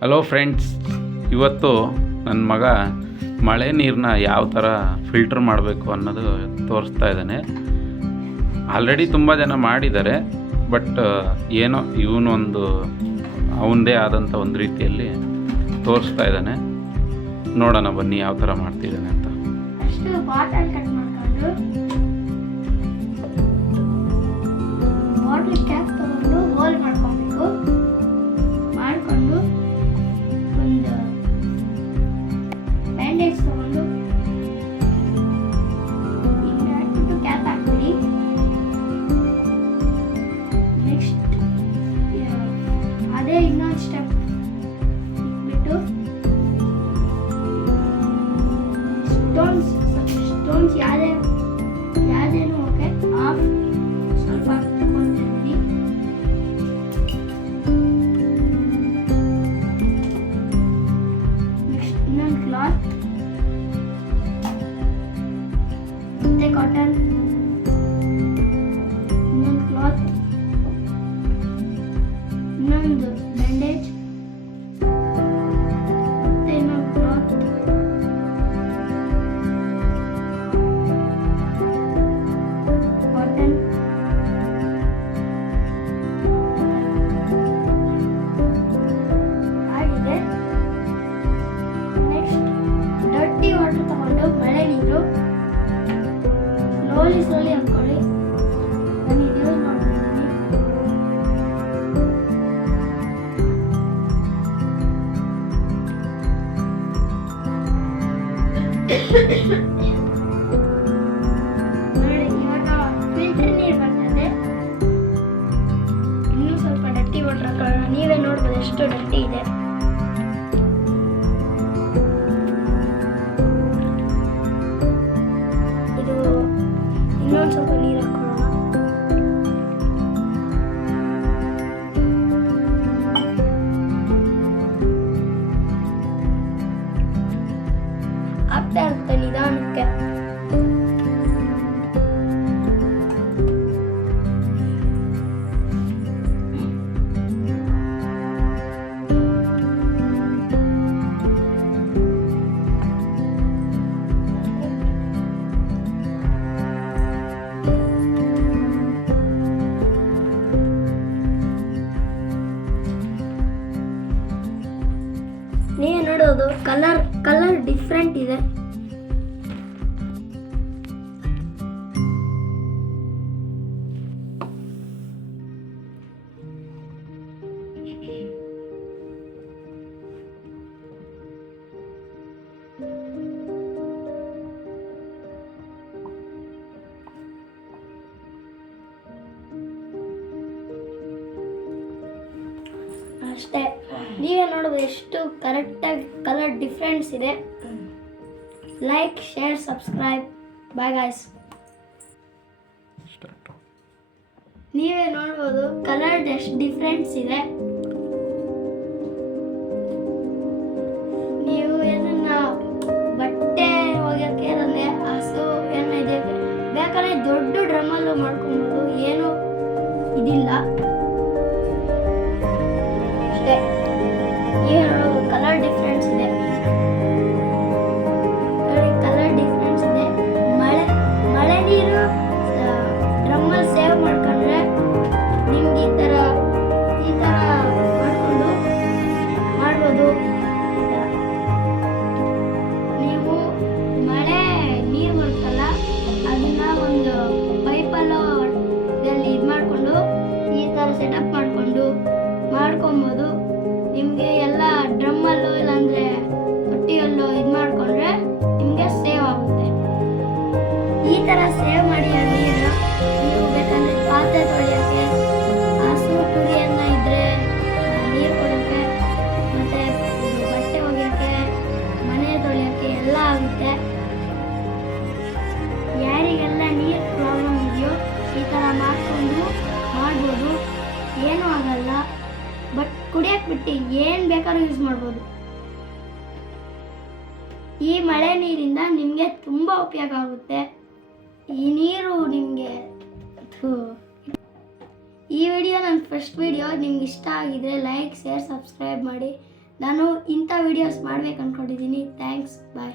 Hello friends, ಇವತ್ತು ನನ್ನ ಮಗ ಮಳೆ ನೀರನ್ನ ಯಾವ ಥರ ಫಿಲ್ಟರ್ ಮಾಡಬೇಕು ಅನ್ನೋದು ತೋರಿಸ್ತಾ ಇದ್ದಾನೆ. ಆಲ್ರೆಡಿ ತುಂಬ ಜನ ಮಾಡಿದ್ದಾರೆ, ಬಟ್ ಏನೋ ಇವನೊಂದು ಅವನದೇ ಆದಂಥ ಒಂದು ರೀತಿಯಲ್ಲಿ ತೋರಿಸ್ತಾ ಇದ್ದಾನೆ. ನೋಡೋಣ ಬನ್ನಿ ಯಾವ ಥರ ಮಾಡ್ತಿದ್ದಾನೆ ಅಂತ. ಬಾಟಲ್ ಕ್ಯಾಪ್ ತಗೊಂಡು ಹೋಲ್ ಮಾಡ್ಕೊಬೇಕು. ಮಾಡಿಕೊಂಡು ಒಂದು ಬ್ಯಾಂಡೇಜ್ ತಗೊಂಡು ಹಿಂಗೆ ಹಾಕ್ಬಿಟ್ಟು ಕ್ಯಾಪ್ ಹಾಕ್ಬಿಡಿ. ನೆಕ್ಸ್ಟ್ ಅದೇ ಇನ್ನೊಂದು ಸ್ಟೆಪ್ ಇಟ್ಬಿಟ್ಟು ಸ್ಟೋನ್ಸ್ ಯಾವುದೇನು ಓಕೆ ಆಫ್ ಸ್ವಲ್ಪ ಹಾಕ್ಕೊಂಡಿರ್ತೀನಿ. ನೆಕ್ಸ್ಟ್ ಇನ್ನೊಂದು ಕ್ಲಾತ್ ಮತ್ತೆ ಕಾಟನ್, ಇನ್ನೊಂದು ಕ್ಲಾತ್, ಇನ್ನೊಂದು ಬ್ಯಾಂಡೇಜ್, ಮತ್ತೆ ಇನ್ನೊಂದು ಕ್ಲಾತ್, ಕಾಟನ್, ಆಗಿದೆ. ನೆಕ್ಸ್ಟ್ ಡರ್ಟಿ ವಾಟರ್ ತಗೊಂಡು ಮಳೆ ನೀರು ಸ್ಲೋಲಿ ಹಾಕ್ಕೊಳ್ಳಿ. ನಾನು ಇದು ಯೂಸ್ ಮಾಡ್ತಿದ್ದೀನಿ. ನೋಡಿ, ಇವಾಗ ಫಿಲ್ಟರ್ ನೀರು ಬರ್ತದೆ. ಇನ್ನೂ ಸ್ವಲ್ಪ ಡರ್ಟಿ ವಾಟರ್ ಹಾಕೊಳ್ಳೋಣ. ನೀವೇ ನೋಡ್ಬೋದು ಎಷ್ಟು ಡರ್ಟಿ ಇದೆ. ಇದು ಇನ್ನೊಂದು ಸ್ವಲ್ಪ ನೀರು ಹಾಕೊಳ್ಳೋಣ. ಆಗ್ತಾ ಇರುತ್ತೆ ನಿಧಾನಕ್ಕೆ. ನೀವೇ ನೋಡೋದು ಕಲರ್ ಡಿಫ್ರೆಂಟ್ ಇದೆ. ಅಷ್ಟೇ, ನೀವೇ ನೋಡ್ಬೋದು ಎಷ್ಟು ಕರೆಕ್ಟಾಗಿ ಕಲರ್ ಡಿಫ್ರೆನ್ಸ್ ಇದೆ. Like, share, subscribe. Bye guys. ನೀವೇ ನೋಡ್ಬೋದು ಕಲರ್ ಎಷ್ಟು ಡಿಫ್ರೆನ್ಸ್ ಇದೆ. ನೀವು ಏನನ್ನ ಬಟ್ಟೆ ಒಗೆಯೋಕ್ಕೆ ಇರಲ್ಲ, ಹಸು ಏನಿದೆ ಬೇಕಾದ್ರೆ ದೊಡ್ಡ ಡ್ರಮ್ಮಲ್ಲೂ ಮಾಡ್ಕೊಬೋದು, ಏನೂ ಇದಿಲ್ಲ. ಅಷ್ಟೇ, ನೀವೇ ನೋಡ್ಬೋದು ಕಲರ್ ಡಿಫ್ರೆನ್ಸ್ ಇದೆ. ಕಲರ್ ಡಿಫ್ರೆನ್ಸ್ ಇದೆ. ಮಳೆ ನೀರು ಡ್ರಮ್ಮಲ್ಲಿ ಸೇವ್ ಮಾಡ್ಕೊಂಡ್ರೆ ನಿಮ್ಗೆ ಈ ಥರ ಮಾಡ್ಕೊಂಡು ಮಾಡ್ಬೋದು. ನೀವು ಮಳೆ ನೀರು ಬರುತ್ತಲ್ಲ, ಅದನ್ನ ಒಂದು ಪೈಪಲ್ಲೋ ಇದರಲ್ಲಿ ಇದು ಮಾಡಿಕೊಂಡು ಈ ಥರ ಸೆಟಪ್ ಮಾಡ್ಕೊಬೋದು. ನಿಮಗೆ ಎಲ್ಲ ಡ್ರಮ್ಮಲ್ಲೋ ಇಲ್ಲಾಂದರೆ ತೊಟ್ಟಿಯಲ್ಲೋ ಇದು ಮಾಡಿಕೊಂಡ್ರೆ ನಿಮಗೆ ಸೇವ್ ಆಗುತ್ತೆ. ಈ ಥರ ಸೇವ್ ಮಾಡಿ ನೀರು ನೀವು ಬೇಕಂದರೆ ಪಾತ್ರೆ ತೊಳೆಯೋಕ್ಕೆ, ಹಸು ಕುರಿಯನ್ನ ಇದ್ದರೆ ನೀರು ಕೊಡೋಕ್ಕೆ, ಮತ್ತು ಬಟ್ಟೆ ಒಗೆಯೋಕ್ಕೆ, ಮನೆ ತೊಳೆಯೋಕ್ಕೆ ಎಲ್ಲ ಆಗುತ್ತೆ. ಯಾರಿಗೆಲ್ಲ ನೀರು ಪ್ರಾಬ್ಲಮ್ ಇದೆಯೋ ಈ ಥರ ಮಾಡ್ಬೋದು. ಏನೂ ಆಗಲ್ಲ. ಬಟ್ ಕುಡಿಯೋಕ್ಕೆ ಬಿಟ್ಟು ಏನು ಬೇಕಾದ್ರೂ ಯೂಸ್ ಮಾಡ್ಬೋದು. ಈ ಮಳೆ ನೀರಿಂದ ನಿಮಗೆ ತುಂಬ ಉಪಯೋಗ ಆಗುತ್ತೆ. ಈ ನೀರು ನಿಮಗೆ ಈ ವಿಡಿಯೋ ನನ್ನ ಫಸ್ಟ್ ವಿಡಿಯೋ ನಿಮ್ಗೆ ಇಷ್ಟ ಆಗಿದ್ರೆ ಲೈಕ್, ಶೇರ್, ಸಬ್ಸ್ಕ್ರೈಬ್ ಮಾಡಿ. ನಾನು ಇಂಥ ವಿಡಿಯೋಸ್ ಮಾಡ್ಬೇಕು ಅಂದ್ಕೊಂಡಿದ್ದೀನಿ. ಥ್ಯಾಂಕ್ಸ್, ಬಾಯ್.